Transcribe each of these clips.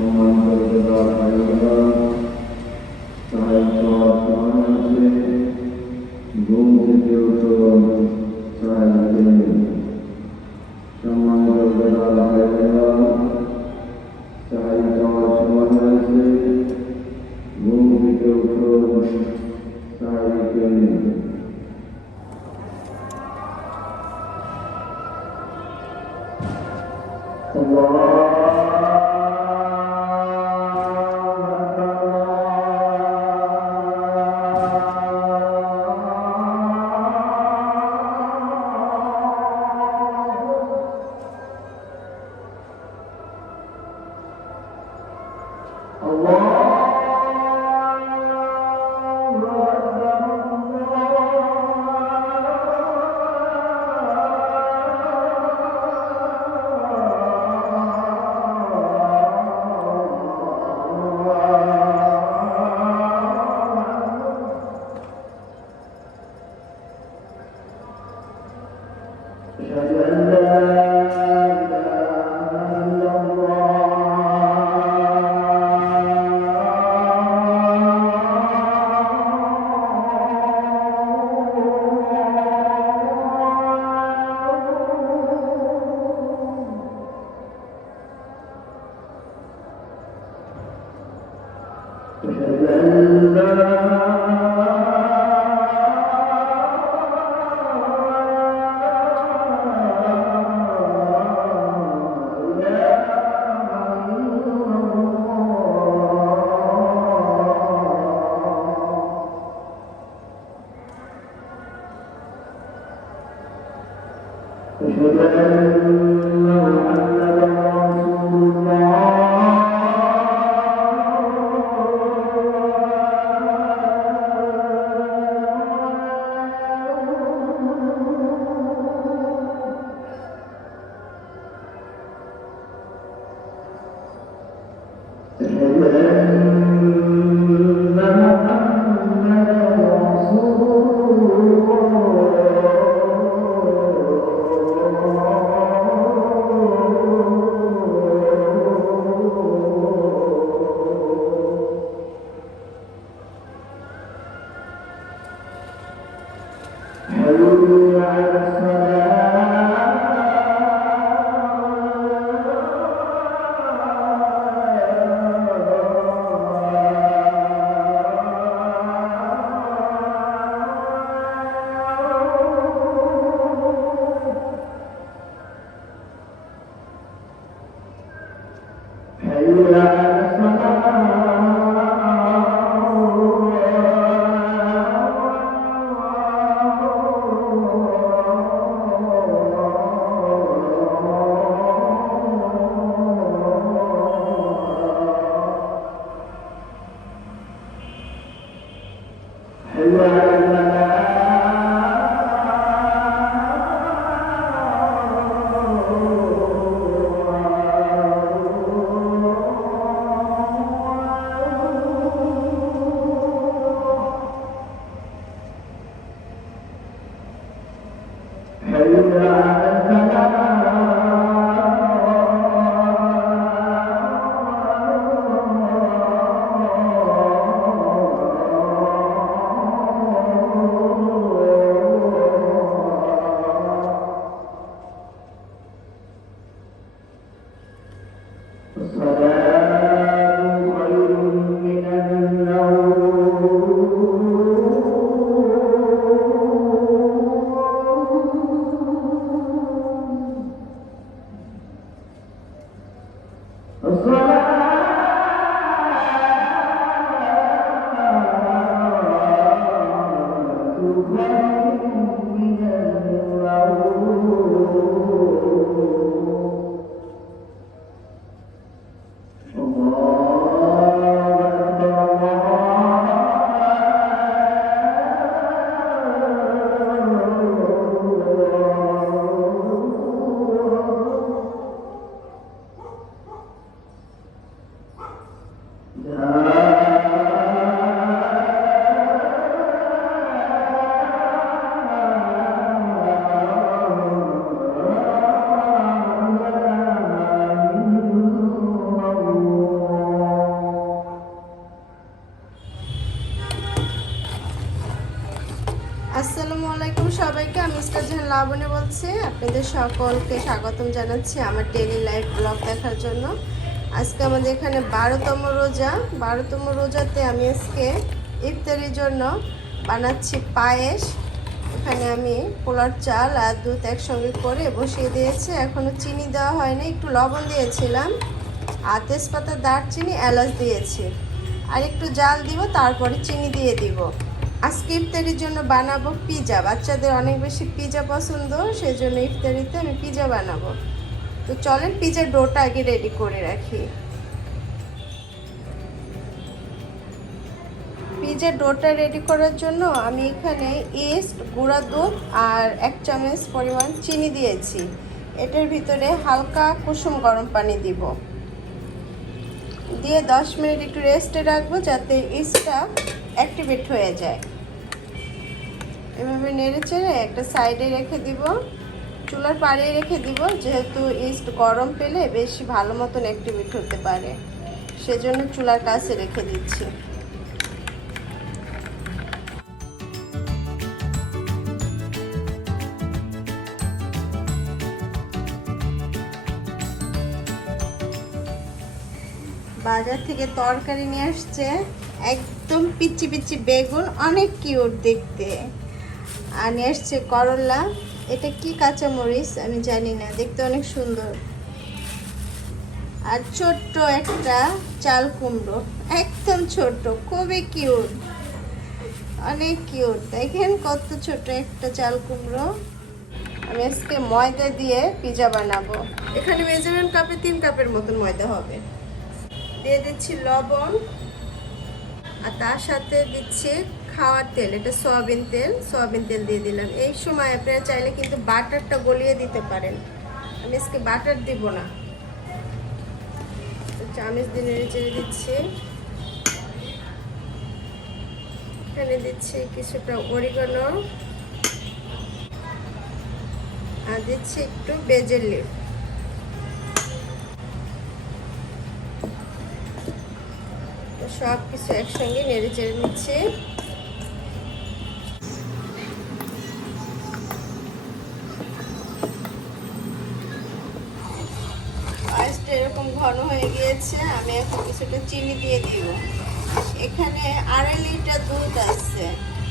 ومن تبتدع خيرا सहायता से घूम के उठो सहायते सम्मान बड़ा है सहायता से घूम के उठो सहायते সবাইকে, আমি মিস্টার জাহান লাবণী বলছি। আপনাদের সকলকে স্বাগতম জানাচ্ছি আমার ডেইলি লাইফ ব্লগ দেখার জন্য। আজকে আমাদের এখানে 12তম রোজা। 12তম রোজাতে আমি আজকে ইফতারির জন্য বানাচ্ছি পায়েস। এখানে আমি পোলার চাল আর দুধ একসঙ্গে করে বসিয়ে দিয়েছি। এখনও চিনি দেওয়া হয়নি, একটু লবণ দিয়েছিলাম আর তেজপাতা, দারচিনি, এলাচ দিয়েছি। আর একটু জাল দিব, তারপরে চিনি দিয়ে দিব। আজকে ইফতারির জন্য বানাবো পিজা। বাচ্চাদের অনেক বেশি পিজা পছন্দ, সেই জন্য ইফতারিতে আমি পিজা বানাবো। তো চলেন পিজার ডোটা আগে রেডি করে রাখি। পিজার ডোটা রেডি করার জন্য আমি এখানে ইস্ট, গুঁড়া দুধ আর 1 চামচ পরিমাণ চিনি দিয়েছি। এটার ভিতরে হালকা কুসুম গরম পানি দিব, দিয়ে 10 মিনিট একটু রেস্টে রাখবো যাতে ইস্টটা অ্যাক্টিভেট হয়ে যায়। এভাবে নেড়ে চেড়ে একটা সাইডে রেখে দিব, চুলার পাড়িয়ে রেখে দিব, যেহেতু ইস্ট গরম পেলে বেশি ভালো মতন অ্যাক্টিভেট হতে পারে, সেজন্য চুলার কাছে রেখে দিচ্ছি। বাজার থেকে তরকারি নিয়ে আসছে, একদম পিচ্চি পিচ্চি বেগুন, অনেক কিউট দেখতে। আর নিয়ে আসছে করলা, এটা কি কাঁচামরিচ আমি জানি না, দেখতে অনেক সুন্দর। আর ছোট্ট একটা চাল কুমড়ো, একদম ছোট, খুবই কিউট, অনেক কিউট। দেখেন কত ছোট একটা চাল কুমড়ো। আমি আজকে ময়দা দিয়ে পিজা বানাবো। এখানে মেজারমেন্ট কাপে 3 কাপের মতন ময়দা হবে। দিয়ে দিচ্ছি লবণ, আর তার সাথে দিচ্ছি খাওয়ার তেল, এটা সয়াবিন তেল দিয়ে দিলাম। এই সময় আপনারা চাইলে কিন্তু বাটারটা গলিয়ে দিতে পারেন, আমি আজকে বাটার দিব না। চামচ দিয়ে নেড়ে চেড়ে দিচ্ছি। এখানে দিচ্ছি কিছুটা অরিগানো, আর দিচ্ছি একটু বেজেল লিভ। সব কিছু একসঙ্গে নেড়ে চেড়ে নিচ্ছি। পায়েসটা এরকম ঘন হয়ে গিয়েছে, আমি এখন কিছুটা চিনি দিয়ে দিব। এখানে 2.5 লিটার দুধ আছে।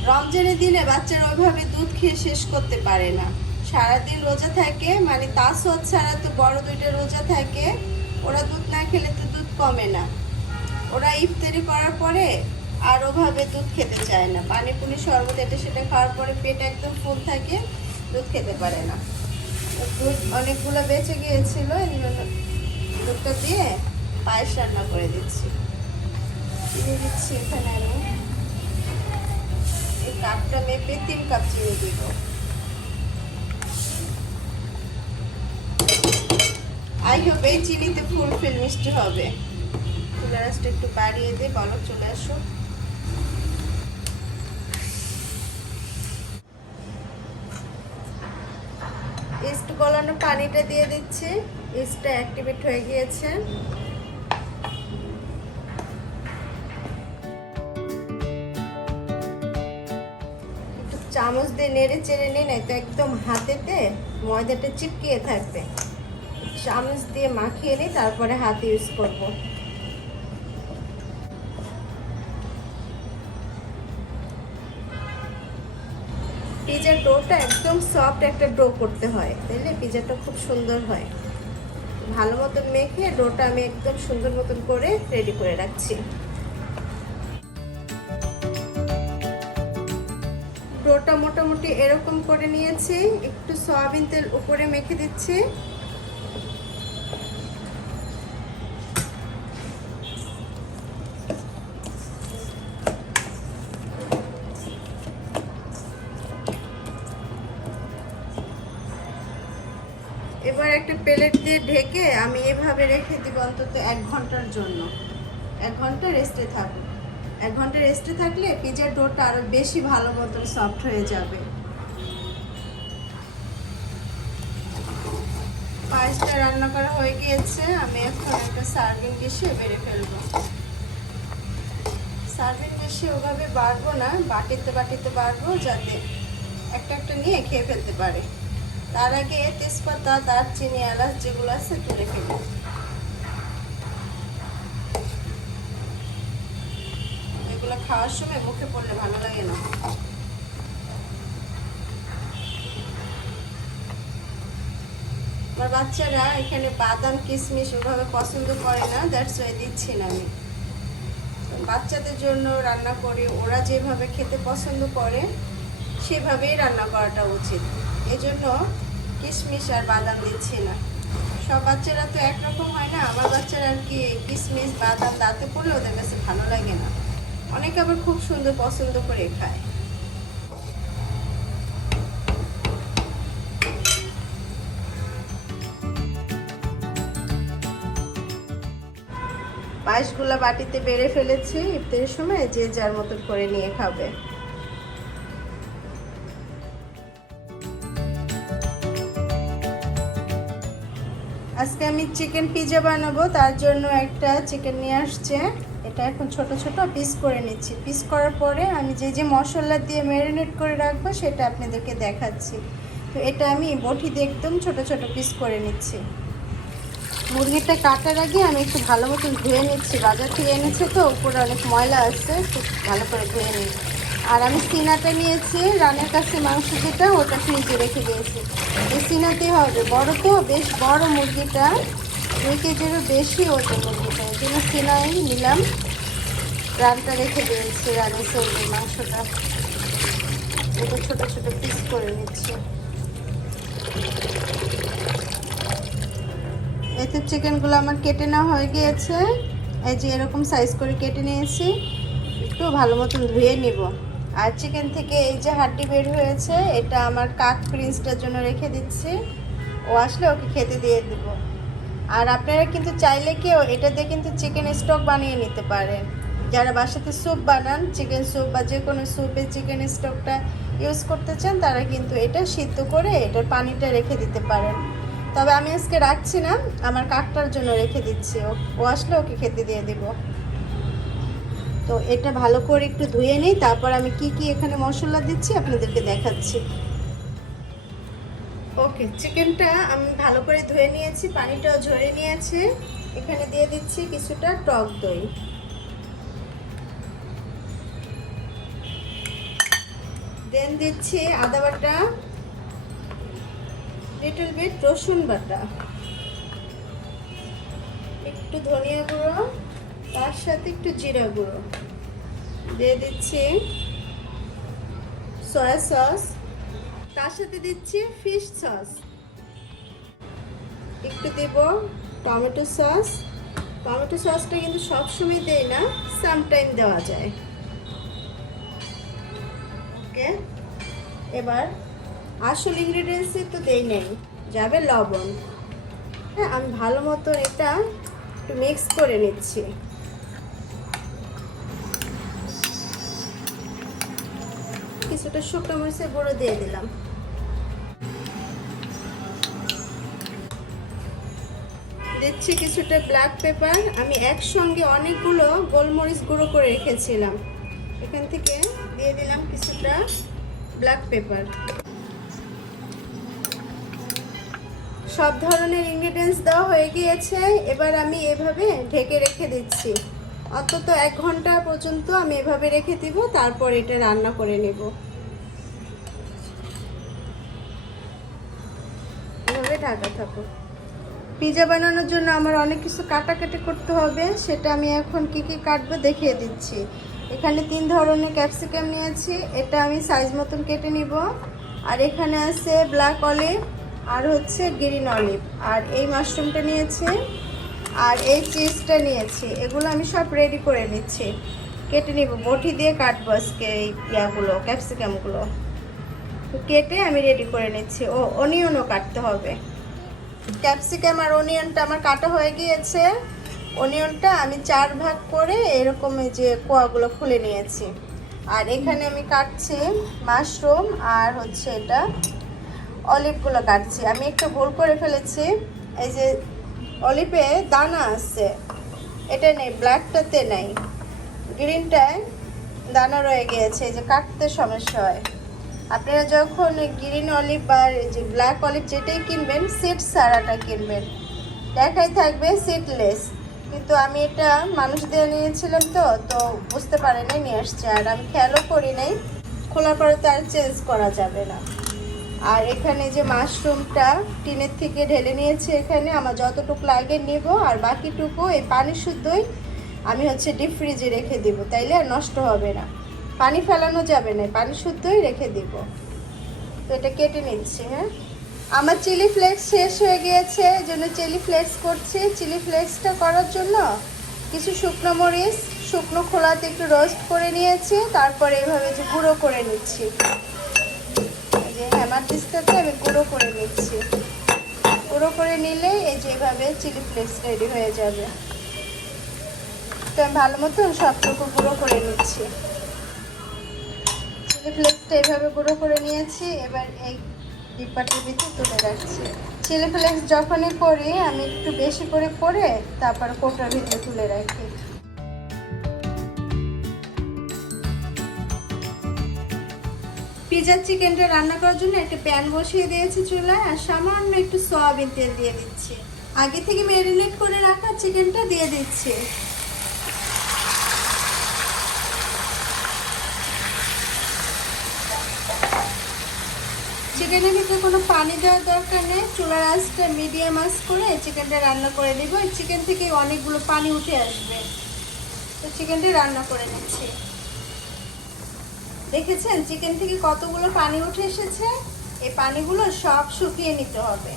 রমজানে দিনে বাচ্চারা ওইভাবে দুধ খেয়ে শেষ করতে পারে না, সারাদিন রোজা থাকে, মানে তাসওয়াত ছাড়া তো বড় 2টা রোজা থাকে, ওরা দুধ না খেলে তো দুধ কমে না। ওরা ইফতারি করার পরে আর ওভাবে দুধ খেতে চায় না, পানি পুনি শরবত এটা সেটা খাওয়ার পরে পেট একদম ফুল থাকে, দুধ খেতে পারে না। দুধ অনেকগুলো বেঁচে গিয়েছিল, এই জন্য দুধটা দিয়ে পায়েস রান্না করে দিচ্ছি। চিনি দিচ্ছি এখানে, আমি এই কাপটা মেপে 3 কাপ চিনি দিব। আই হোপ এই চিনিতে ফুলফিল মিষ্টি হবে। চুলারাসটা একটু বাড়িয়ে দিয়ে বলক চলে আসো। ইস্ট গলানো পানিটা দিয়ে দিচ্ছি, ইস্টটা অ্যাক্টিভেট হয়ে গিয়েছে। একটু চামচ দিয়ে নেড়ে চেড়ে নিই, নাই তো একদম হাতেতে ময়দাটা চিপকিয়ে থাকবে। চামচ দিয়ে মাখিয়ে নিই, তারপরে হাত ইউজ করব। পিজার ডোটা একদম সফট একটা ডো করতে হয়, তাইলে পিজাটা খুব সুন্দর হয়। ভালো মতন মেখে ডোটা আমি একদম সুন্দর মতন করে রেডি করে রাখছি। ডোটা মোটামুটি এরকম করে নিয়েছি, একটু সয়াবিন তেল উপরে মেখে দিচ্ছি। এবার একটা প্লেট দিয়ে ঢেকে আমি এভাবে রেখে দিব অন্তত 1 ঘন্টার জন্য। 1 ঘন্টা রেস্টে থাকুক। 1 ঘন্টা রেস্টে থাকলে পিজার ডোটা আরো বেশি ভালো মতন সফট হয়ে যাবে। পায়েসটা রান্না করা হয়ে গিয়েছে, আমি এখন একটা সার্ভিং ডিশে বেড়ে ফেলবো। সার্ভিং ডিশে ওভাবে বাড়বো না, বাটিতে বাড়বো, যাতে একটা একটা নিয়ে খেয়ে ফেলতে পারে। তার আগে তেজপাতা, দারচিনি, এলাচ যেগুলো আছে তুলে ফেলি। এগুলো খাওয়ার সময় মুখে পড়লে ভালো লাগে না। আমার বাচ্চারা এখানে বাদাম কিশমিশ ওভাবে পছন্দ করে না, দ্যাটস ওয়াই দিচ্ছি না আমি। বাচ্চাদের জন্য রান্না করি, ওরা যেভাবে খেতে পছন্দ করে সেভাবেই রান্না করাটা উচিত। এজন্য কিশমিশ আর বাদাম দিচ্ছি না। সব বাচ্চারা তো একরকম হয় না, আমার বাচ্চারা আর কি কিশমিশ বাদাম দাঁতে পড়লে ওদের কাছে ভালো লাগে না। অনেকে আবার খুব সুন্দর পছন্দ করে খায়। পায়েসগুলা বাটিতে বেড়ে ফেলেছি, ইফতারের সময় যে যার মতো করে নিয়ে খাবে। আজকে আমি চিকেন পিৎজা বানাবো, তার জন্য একটা চিকেন নিয়ে আসছে। এটা এখন ছোট ছোট পিস করে নিচ্ছি। পিস করার পরে আমি যে যে মশলা দিয়ে ম্যারিনেট করে রাখবো সেটা আপনাদেরকে দেখাচ্ছি। তো এটা আমি বটি দিয়ে একদম ছোট ছোট পিস করে নিচ্ছি। মুরগিটা কাটার আগে আমি একটু ভালো মতন ধুয়ে নিচ্ছি। বাজার থেকে এনেছে তো, উপরে অনেক ময়লা আছে, খুব ভালো করে ধুয়ে নিই। আর আমি সিনাটা নিয়েছি, রানের কাছে মাংস যেটা ওটা ফ্রিজে রেখে দিয়েছি। এই সিনাতেই হবে, বড় তো বেশ বড় মুরগিটা, 2 কেজিরও বেশি ওজন মুরগিটা, এই জন্য সিনাই নিলাম। রানটা রেখে দিয়েছি, রানের সবজি মাংসটা। এটা ছোটো ছোটো পিস করে নিচ্ছি। এতে চিকেনগুলো আমার কেটে নেওয়া হয়ে গিয়েছে। এই যে এরকম সাইজ করে কেটে নিয়েছি, একটু ভালো মতন ধুয়ে নিব। আর চিকেন থেকে এই যে হাড্ডি বের হয়েছে, এটা আমার কাক প্রিন্সটার জন্য রেখে দিচ্ছি, ও আসলে ওকে খেতে দিয়ে দেব। আর আপনারা কিন্তু চাইলে কেউ এটা দিয়ে কিন্তু চিকেন স্টক বানিয়ে নিতে পারেন। যারা বাসাতে স্যুপ বানান, চিকেন স্যুপ বা যে কোনো স্যুপে চিকেন স্টকটা ইউজ করতে চান, তারা কিন্তু এটা সিদ্ধ করে এটার পানিটা রেখে দিতে পারেন। তবে আমি আজকে রাখছি না, আমার কাকটার জন্য রেখে দিচ্ছি, ও আসলে ওকে খেতে দিয়ে দেব। তো এটা ভালো করে একটু ধুয়ে নিই, তারপর আমি কি কি এখানে মশলা দিচ্ছি আপনাদেরকে দেখাচ্ছি। ওকে, চিকেনটা আমি ভালো করে ধুয়ে নিয়েছি, পানিটাও ঝরে নিয়েছে। এখানে দিয়ে দিচ্ছি কিছুটা টক দই, দেন দিচ্ছি আদা বাটা, লিটল বিট রসুন বাটা, একটু ধনিয়া গুঁড়ো, তার সাথে একটু জিরা গুঁড়ো, দিয়ে দিচ্ছি সয়া সস, তার সাথে দিচ্ছি ফিশ সস, একটু দেব টমেটো সস। টমেটো সসটা কিন্তু সবসময় দেই না, সামটাইম দেওয়া যায়। ওকে, এবার আসল ইনগ্রিডিয়েন্টসই তো দেই নেই, যাবে লবণ। হ্যাঁ, আমি ভালো মতো এটা একটু মিক্স করে নিচ্ছি। কিছুটা শুকনো মরিচের গুঁড়ো দিয়ে দিলাম। দিচ্ছি কিছুটা ব্ল্যাক পেপার। আমি একসঙ্গে অনেকগুলো গোলমরিচ গুঁড়ো করে রেখেছিলাম, এখান থেকে দিয়ে দিলাম কিছুটা ব্ল্যাক পেপার। সব ধরনের ইনগ্রিডিয়েন্টস দেওয়া হয়ে গিয়েছে। এবার আমি এভাবে ঢেকে রেখে দিচ্ছি, অন্তত 1 ঘন্টা পর্যন্ত আমি এভাবে রেখে দিব, তারপর এটা রান্না করে নেব। এভাবে ঢাকা থাকো। পিৎজা বানানোর জন্য আমার অনেক কিছু কাটাকাটি করতে হবে, সেটা আমি এখন কি কি কাটবো দেখিয়ে দিচ্ছি। এখানে 3 ধরনের ক্যাপসিকাম নিয়েছি, এটা আমি সাইজ মতন কেটে নিব। আর এখানে আছে ব্ল্যাক অলিভ, আর হচ্ছে গ্রিন অলিভ, আর এই মাশরুমটা নিয়েছি, আর এই চিজটা নিয়েছি। এগুলো আমি সব রেডি করে নিচ্ছি, কেটে নিব। বটি দিয়ে কাটবো আজকে এই ইয়াগুলো, ক্যাপসিকামগুলো। তো কেটে আমি রেডি করে নিচ্ছি। ও অনিয়নও কাটতে হবে। ক্যাপসিকাম আর অনিয়নটা আমার কাটা হয়ে গিয়েছে। অনিয়নটা আমি 4 ভাগ করে এরকম এই যে কোয়াগুলো খুলে নিয়েছি। আর এখানে আমি কাটছি মাশরুম, আর হচ্ছে এটা অলিভগুলো কাটছি। আমি একটু ভুল করে ফেলেছি, এই যে অলিভে দানা আছে, এটা নেই, ব্ল্যাকটাতে নেই, গ্রিনটায় দানা রয়ে গিয়েছে, এই যে কাটতে সমস্যা হয়। আপনারা যখন গ্রিন অলিভ বা যে ব্ল্যাক অলিভ যেটাই কিনবেন সিড ছাড়াটা কিনবেন, দেখাই থাকবে সিডলেস। কিন্তু আমি এটা মানুষদের নিয়েছিলাম তো বুঝতে পারে নাই নিয়ে আসছে, আর আমি খেয়ালও করি নাই। খোলার পরে তো আর চেঞ্জ করা যাবে না। আর এখানে যে মাশরুমটা টিনের থেকে ঢেলে নিয়েছি, এখানে আমার যতটুকু লাগে নিব, আর বাকিটুকু এই পানি শুদ্ধই আমি ডিপ ফ্রিজে রেখে দিব, তাইলে আর নষ্ট হবে না, পানি ফেলানো যাবে না, পানি শুদ্ধই রেখে দিব। তো এটা কেটে নিচ্ছি। হ্যাঁ, আমার চিলি ফ্লেক্স শেষ হয়ে গিয়েছে, এই জন্য চিলি ফ্লেক্স করছি। চিলি ফ্লেক্সটা করার জন্য কিছু শুকনো মরিচ শুকনো খোলাতে একটু রোস্ট করে নিয়েছি, তারপরে এইভাবে যে গুঁড়ো করে নিচ্ছি, যে হ্যামার ডিস্টাতে আমি গুঁড়ো করে নিচ্ছি। গুঁড়ো করে নিলে এই যে এইভাবে চিলি ফ্লেক্স রেডি হয়ে যাবে। তো আমি ভালো মতো সবটুকু গুঁড়ো করে নিচ্ছি। চিলি ফ্লেক্সটা এইভাবে গুঁড়ো করে নিয়েছি, এবার এই ডিব্বাটির ভিতরে তুলে রাখছি। চিলি ফ্লেক্স যখনই করি আমি একটু বেশি করে তারপর কোটার ভিতরে তুলে রাখি। পিৎজা চিকেনটা রান্না করার জন্য একটা প্যান বসিয়ে দিয়েছি চুলায়, আর সামান্য একটু সয়াবিন তেল দিয়ে দিচ্ছি। আগে থেকে ম্যারিনেট করে রাখা চিকেনটা দিয়ে দিচ্ছি। চিকেনের ভিতরে কোনো পানি দেওয়ার দরকার নেই, চুলার আঁচটা মিডিয়াম আঁচ করে চিকেনটা রান্না করে নেব। এই চিকেন থেকে অনেকগুলো পানি উঠে আসবে, তো চিকেনটা রান্না করে নিচ্ছি। দেখেছেন চিকেন থেকে কতগুলো পানি উঠে এসেছে? এই পানিগুলো সব শুকিয়ে নিতে হবে।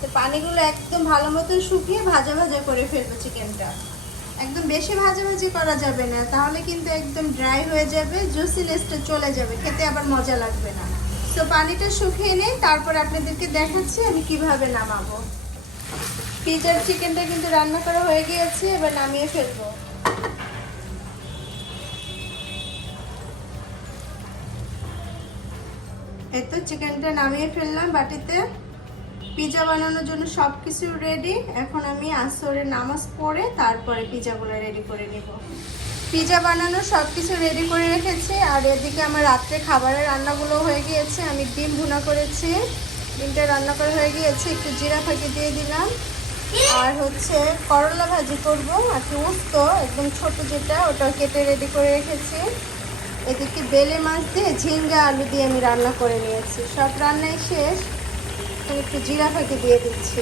তো পানিগুলো একদম ভালো মতো শুকিয়ে ভাজা ভাজা করে ফেলবো চিকেনটা। একদম বেশি ভাজাভাজি করা যাবে না, তাহলে কিন্তু একদম ড্রাই হয়ে যাবে, জুসিনেসটা চলে যাবে, খেতে আবার মজা লাগবে না। তো পানিটা শুকিয়ে নেই, তারপর আপনাদেরকে দেখাচ্ছি আমি কিভাবে নামাবো। পিৎজার চিকেনটা কিন্তু রান্না করা হয়ে গিয়েছে, এবার নামিয়ে ফেলবো। এই তো চিকেনটা নামিয়ে ফেললাম বাটিতে। পিৎজা বানানোর জন্য সব কিছু রেডি। এখন আমি আসরের নামাজ পড়ে তারপরে পিৎজাগুলো রেডি করে নিব। পিৎজা বানানোর সব কিছু রেডি করে রেখেছি, আর এদিকে আমার রাত্রে খাবারের রান্নাগুলো হয়ে গিয়েছে। আমি ডিম ভুনা করেছি, ডিমটা রান্না করা হয়ে গিয়েছে, একটু জিরা ফাঁকি দিয়ে দিলাম। আর করলা ভাজি করব, আর উস্ত একদম ছোট যেটা, ওটাও কেটে রেডি করে রেখেছি। এদিকে বেলে মাছ দিয়ে ঝিঙ্গা আলু দিয়ে আমি রান্না করে নিয়েছি। সব রান্নাই শেষ, একটু জিরা ফাঁকি দিয়ে দিচ্ছি।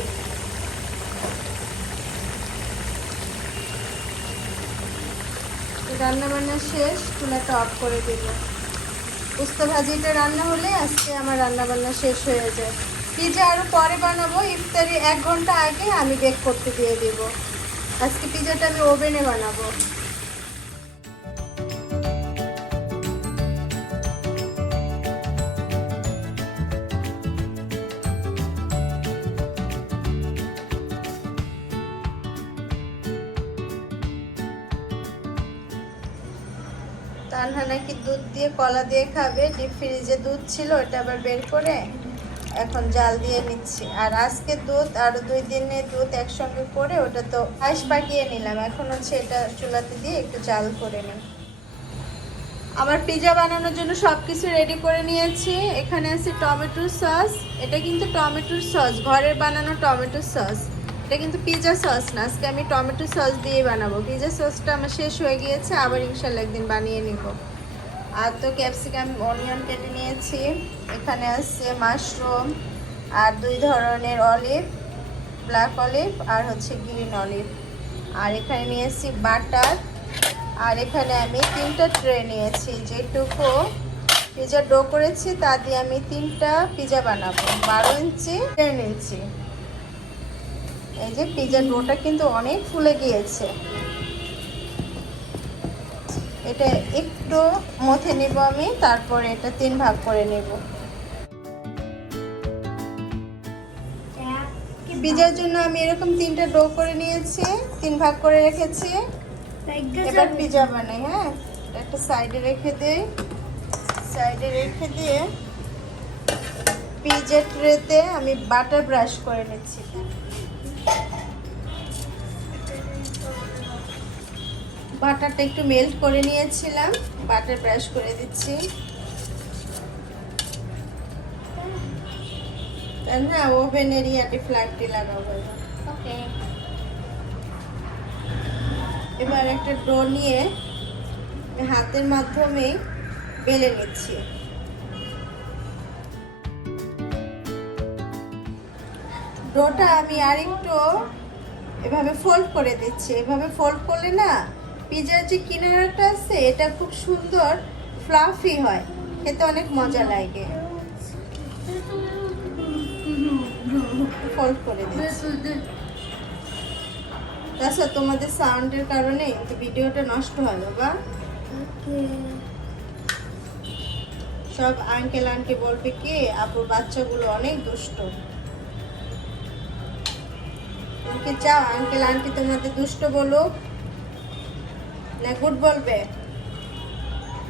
রান্না বান্না শেষ, চুলাটা অফ করে দিব। উস্তা ভাজিটা রান্না হলে আজকে আমার রান্না বান্না শেষ হয়ে যায়। পিৎজা আরও পরে বানাবো, ইফতারি 1 ঘন্টা আগে আমি বেক করতে দিয়ে দিব। আজকে পিৎজাটা আমি ওভেনে বানাবো। তানহা নাকি দুধ দিয়ে কলা দিয়ে খাবে, ডিপ ফ্রিজে দুধ ছিল, ওটা আবার বের করে এখন জাল দিয়ে নিচ্ছি। আর আজকে দুধ আরও 2 দিনের দুধ একসঙ্গে করে ওটা তো আইস পাকিয়ে নিলাম, এখন এটা চুলাতে দিয়ে একটু জাল করে নিই। আমার পিৎজা বানানোর জন্য সব কিছু রেডি করে নিয়েছি। এখানে আছে টমেটোর সস, এটা কিন্তু টমেটোর সস, ঘরের বানানো টমেটোর সস, এটা কিন্তু পিৎজা সস না। আজকে আমি টমেটো সস দিয়ে বানাবো। পিৎজা সসটা আমার শেষ হয়ে গিয়েছে, আবার ইনশাল্লাহ একদিন বানিয়ে নিব। আর তো ক্যাপসিকাম অনিয়ন কেটে নিয়েছি। এখানে আছে মাশরুম আর 2 ধরনের অলিভ, ব্ল্যাক অলিভ আর গ্রিন অলিভ। আর এখানে নিয়েছি বাটার। আর এখানে আমি 3টা ট্রে নিয়েছি, যেটুকু পিৎজা ডো করেছি তা দিয়ে আমি 3টা পিৎজা বানাবো। 12 ইঞ্চি 10 ইঞ্চি। এই যে পিৎজা ডোটা কিন্তু অনেক ফুলে গিয়েছে, এটা একটু মথে নেব আমি, তারপরে এটা 3 ভাগ করে নেব। পিৎজার জন্য আমি এরকম 3টা ডো করে নিয়েছি, 3 ভাগ করে রেখেছি। এবার পিৎজা বানাই। হ্যাঁ, একটা সাইডে রেখে দিই। সাইডে রেখে দিয়ে পিৎজা ট্রেতে আমি বাটার ব্রাশ করে নিচ্ছি। বাটারটা একটু মেল্ট করে নিয়েছিলাম, বাটার ব্রাশ করে দিচ্ছি। হ্যাঁ, ওভেনের ইয়াতে ফ্ল্যাগটি লাগাবো এবার। ওকে। এবার একটা ডো নিয়ে হাতের মাধ্যমে বেলে নিচ্ছি। ডোটা আমি আরেকটু এভাবে ফোল্ড করে দিচ্ছি। এভাবে ফোল্ড করলে না পিজার যে কিনারাটা আছে এটা খুব সুন্দর ফ্লাফি হয়, খেতে অনেক মজা লাগে। ফোল্ড করে দিচ্ছি। তাছাড়া তোমাদের সাউন্ডের কারণে কিন্তু ভিডিওটা নষ্ট হয় বাবা। সব আঙ্কেল আন্টি বলবে কি আপুর বাচ্চাগুলো অনেক দুষ্ট। তুমি কি চাও আঙ্কেল আন্টি তোমাদের দুষ্ট বলুক না গুড বলবে?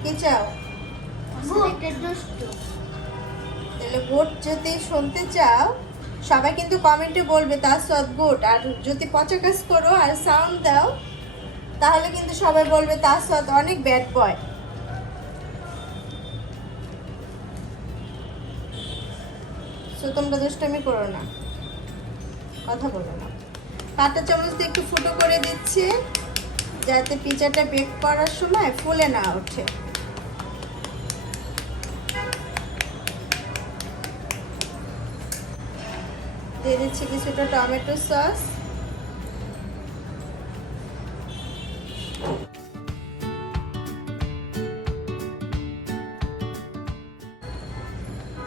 কি চাও? তাহলে গুড যদি শুনতে চাও সবাই কিন্তু কমেন্টে বলবে তার সব গুড, আর যদি পচা কাজ করো আর সাউন্ড দাও তাহলে কিন্তু সবাই বলবে তার সব অনেক ব্যাড বয়। সো তোমরা দুষ্টামি করো না, কথা বলো না। কাঁটা চামচ দিয়ে একটু ফুটো করে দিচ্ছি যাতে পিজাটা বেক করার সময় ফুলে না ওঠে। দিয়ে দিচ্ছি কিছুটা টমেটো সস,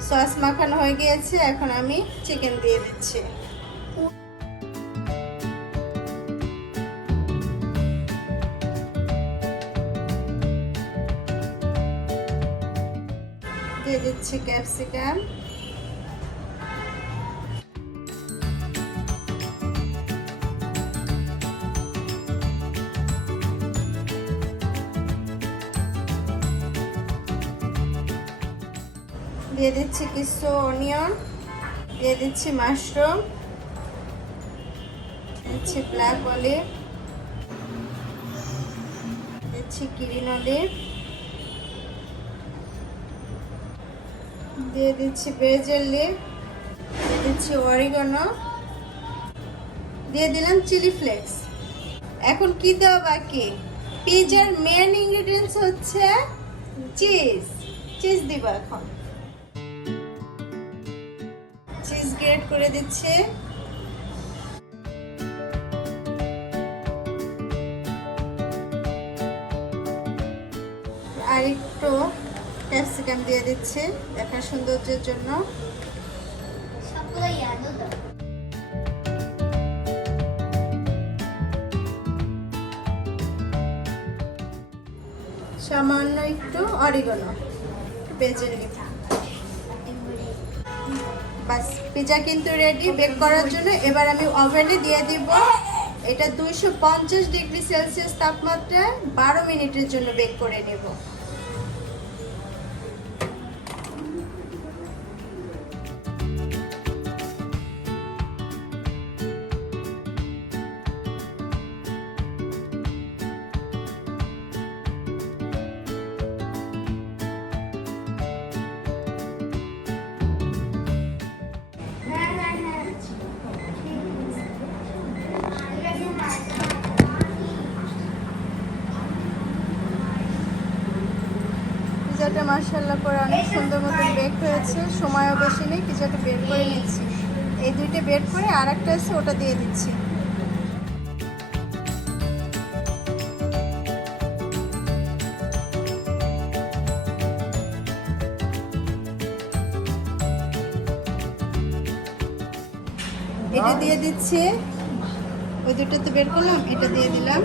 সস মাখানো হয়ে গিয়েছে। এখন আমি চিকেন দিয়ে দিচ্ছি। দিয়ে দিচ্ছি ক্যাপসিকাম, দিয়ে দিচ্ছি কিছু অনিয়ন, দিয়ে দিচ্ছি মাশরুম, দিচ্ছি ব্ল্যাক অলিভ, দিচ্ছি গ্রিন অলিভ, দিয়ে দিচ্ছি বেজেল লিভ, দিয়ে দিচ্ছি অরিগানো, দিয়ে দিলাম চিলি ফ্লেক্স। এখন কি দেওয়া বাকি? পিজার মেন ইনগ্রেডিয়েন্টস হচ্ছে চিজ। চিজ দিব এখন। চিজ গ্রেট করে দিচ্ছি। আর একটু ক্যাপসিকাম দিয়ে দিচ্ছি দেখার সৌন্দর্যের জন্য। সামান্য একটু অরিগানো, বেজে নিব। বাস পিজা কিন্তু রেডি বেক করার জন্য। এবার আমি ওভেনে দিয়ে দিব। এটা 250 ডিগ্রি সেলসিয়াস তাপমাত্রায় 12 মিনিটের জন্য বেক করে নেব। পিজাটা মাশাআল্লাহ করে অনেক সুন্দর মতন বেক হয়েছে। সময়ও বেশি নেই, পিজাটা বের করে নিচ্ছি। এই দুইটা বের করে আর একটা আছে ওটা দিয়ে দিচ্ছি। এটা দিয়ে দিচ্ছি। ওই দুটো তো বের করলাম, এটা দিয়ে দিলাম।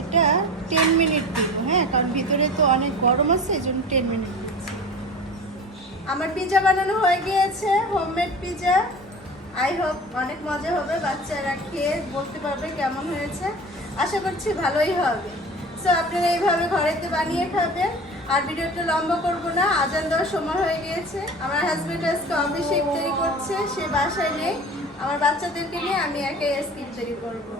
এটা 10 মিনিট দিব, হ্যাঁ, কারণ ভিতরে তো অনেক গরম আছে, এই জন্য 10 মিনিট দিচ্ছি। আমার পিজা বানানো হয়ে গিয়েছে, হোমমেড পিজা। আই হোপ অনেক মজা হবে, বাচ্চারা খেয়ে বলতে পারবে কেমন হয়েছে। আশা করছি ভালোই হবে। সো আপনারা এইভাবে ঘরেতে বানিয়ে খাবেন। আর ভিডিওটা লম্বা করবো না, আজান দেওয়ার সময় হয়ে গিয়েছে। আমার হাজবেন্ড আজকে অফিসে ইফতারি করছে, সে বাসায় নেই। আমার বাচ্চাদেরকে নিয়ে আমি একাই আজকে ইফতারি করবো।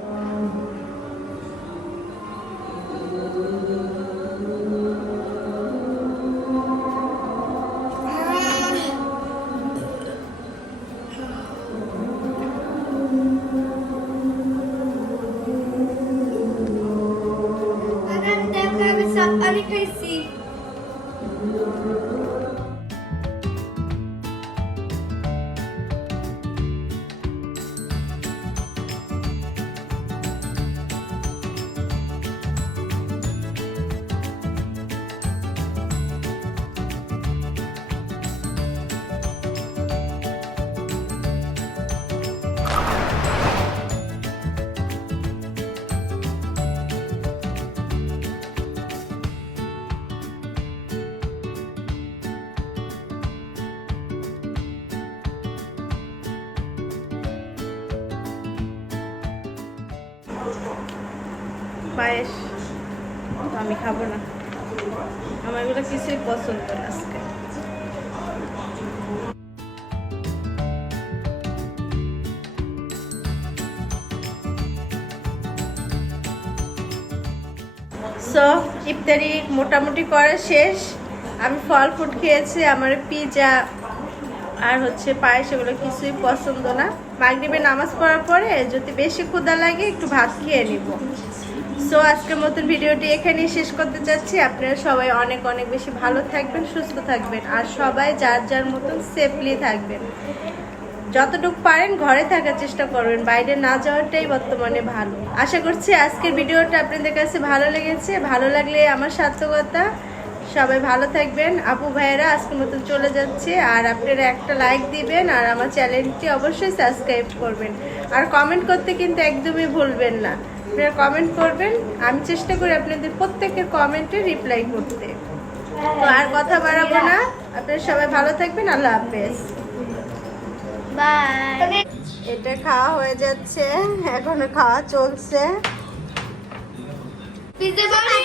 আমি সব পানি খাইছি। পায়েস তো আমি খাবো না, আমার এগুলো কিছুই পছন্দ না আজকে। সো ইফতারি মোটামুটি করা শেষ। আমি ফল ফ্রুট খেয়েছি, আমার পিজা আর হচ্ছে পায়েস এগুলো কিছুই পছন্দ না। মাগরিবে নামাজ পড়ার পরে যদি বেশি ক্ষুধা লাগে একটু ভাত খেয়ে নিব। সো আজকের মতন ভিডিওটি এখানেই শেষ করতে চাচ্ছি। আপনারা সবাই অনেক অনেক বেশি ভালো থাকবেন, সুস্থ থাকবেন, আর সবাই যার যার মতন সেফলি থাকবেন। যতটুকু পারেন ঘরে থাকার চেষ্টা করবেন, বাইরে না যাওয়াটাই বর্তমানে ভালো। আশা করছি আজকের ভিডিওটা আপনাদের কাছে ভালো লেগেছে। ভালো লাগলে আমার সার্থকতা। সবাই ভালো থাকবেন। আপু ভাইয়েরা আজকের মতন চলে যাচ্ছে, আর আপনারা একটা লাইক দিবেন আর আমার চ্যানেলটি অবশ্যই সাবস্ক্রাইব করবেন, আর কমেন্ট করতে কিন্তু একদমই ভুলবেন না। আপনারা কমেন্ট করবেন, আমি চেষ্টা করি আপনাদের প্রত্যেকের কমেন্টে রিপ্লাই করতে। তো আর কথা বাড়াবো না, আপনারা সবাই ভালো থাকবেন। আল্লাহ হাফেজ। বাই। এটা খাওয়া হয়ে যাচ্ছে, এখনো খাওয়া চলছে। পিজ্জা বানাই